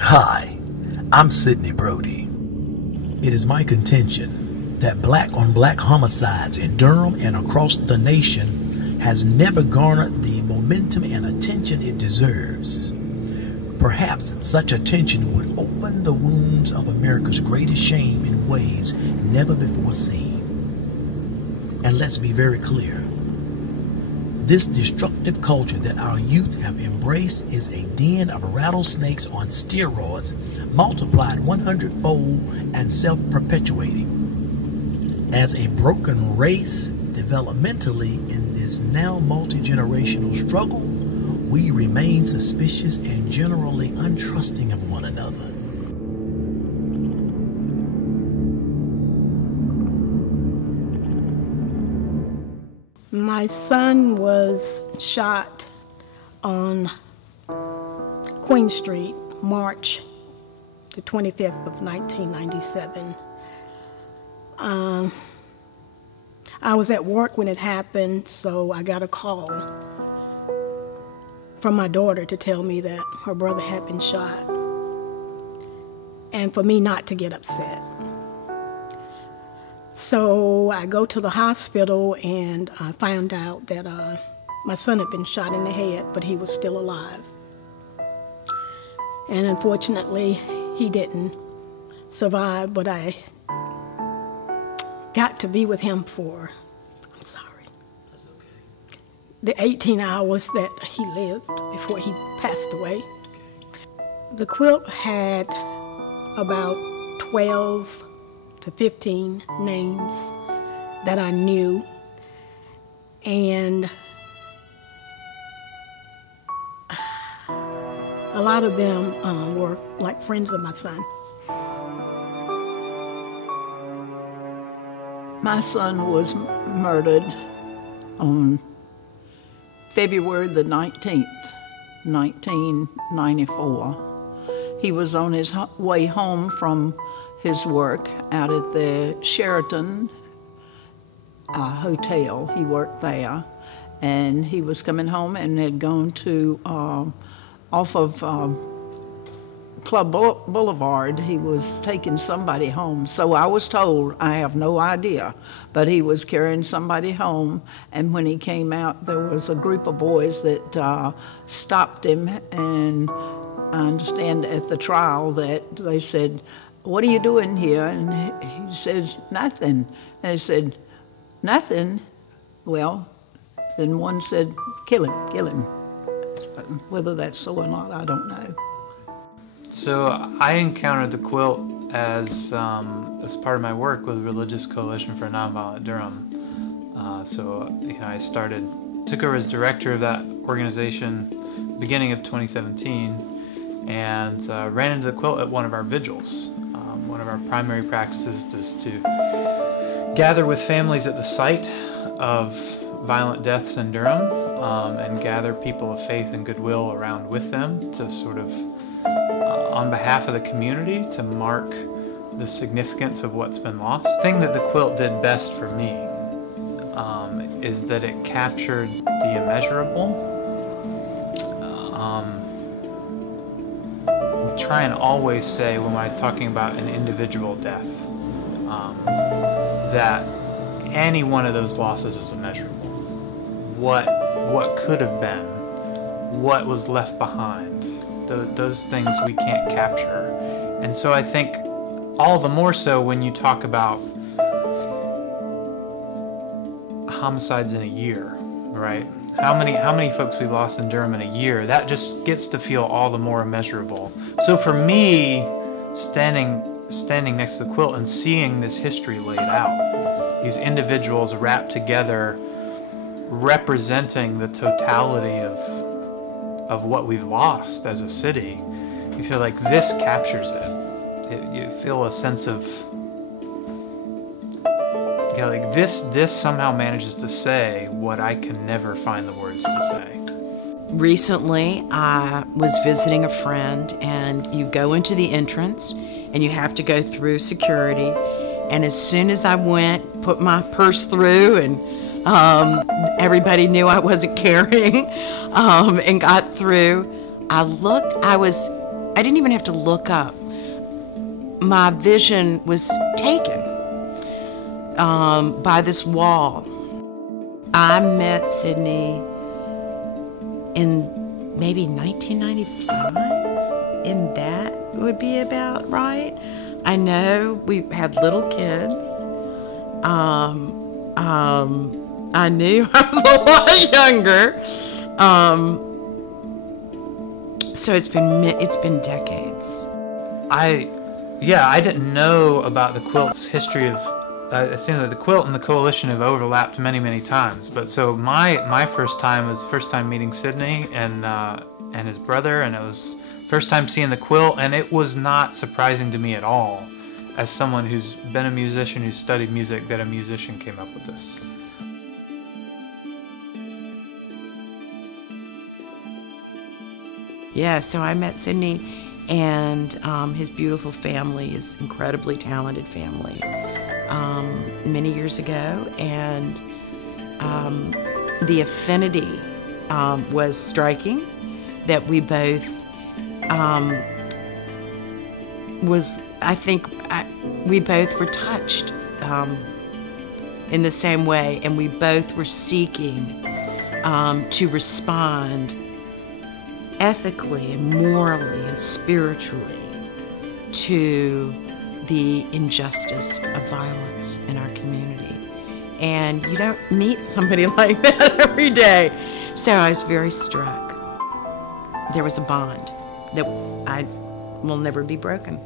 Hi, I'm Sidney Brodie. It is my contention that black-on-black homicides in Durham and across the nation has never garnered the momentum and attention it deserves. Perhaps such attention would open the wounds of America's greatest shame in ways never before seen. And let's be very clear. This destructive culture that our youth have embraced is a den of rattlesnakes on steroids, multiplied 100-fold and self-perpetuating. As a broken race, developmentally in this now multi-generational struggle, we remain suspicious and generally untrusting of one another. My son was shot on Queen Street, March the 25th of 1997. I was at work when it happened, so I got a call from my daughter to tell me that her brother had been shot, and for me not to get upset. So I go to the hospital and I found out that my son had been shot in the head, but he was still alive. And unfortunately, he didn't survive, but I got to be with him for, I'm sorry, that's okay, the 18 hours that he lived before he passed away. The quilt had about 12 to 15 names that I knew, and a lot of them were like friends of my son. My son was murdered on February the 19th, 1994. He was on his way home from his work out at the Sheraton hotel. He worked there, and he was coming home and had gone to off of Club Boulevard. He was taking somebody home. So I was told, I have no idea, but he was carrying somebody home, and when he came out, there was a group of boys that stopped him, and I understand at the trial that they said, "What are you doing here?" And he said, "Nothing." And they said, "Nothing?" Well, then one said, "Kill him, kill him." Whether that's so or not, I don't know. So I encountered the quilt as part of my work with Religious Coalition for Nonviolent Durham. I took over as director of that organization beginning of 2017, and ran into the quilt at one of our vigils. One of our primary practices is to gather with families at the site of violent deaths in Durham, and gather people of faith and goodwill around with them to sort of, on behalf of the community, to mark the significance of what's been lost. The thing that the quilt did best for me is that it captured the immeasurable. We try and always say, when we're talking about an individual death, that any one of those losses is immeasurable. What could have been, what was left behind, those things we can't capture. And so I think all the more so when you talk about homicides in a year, right? How many folks we lost in Durham in a year, that just gets to feel all the more immeasurable. So for me, standing next to the quilt and seeing this history laid out, these individuals wrapped together, representing the totality of what we've lost as a city, you feel like this captures it. You feel a sense of, yeah, like this somehow manages to say what I can never find the words to say. Recently, I was visiting a friend, and you go into the entrance and you have to go through security. And as soon as I went, put my purse through, and everybody knew I wasn't carrying, and got through, I looked, I didn't even have to look up. My vision was taken by this wall. I met Sydney in maybe 1995, and that would be about right. I know we had little kids. I knew I was a lot younger. So it's been decades. I didn't know about the quilt's history of. It seems like the quilt and the coalition have overlapped many, many times. But so my first time was first time meeting Sydney and his brother, and it was first time seeing the quilt, and it was not surprising to me at all, as someone who's been a musician, who's studied music, that a musician came up with this. Yeah, so I met Sydney and his beautiful family, his incredibly talented family, many years ago, and the affinity was striking, that we both we both were touched in the same way, and we both were seeking to respond ethically and morally and spiritually to the injustice of violence in our community. And you don't meet somebody like that every day. So I was very struck. There was a bond that will never be broken.